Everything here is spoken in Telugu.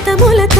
అమృతములతో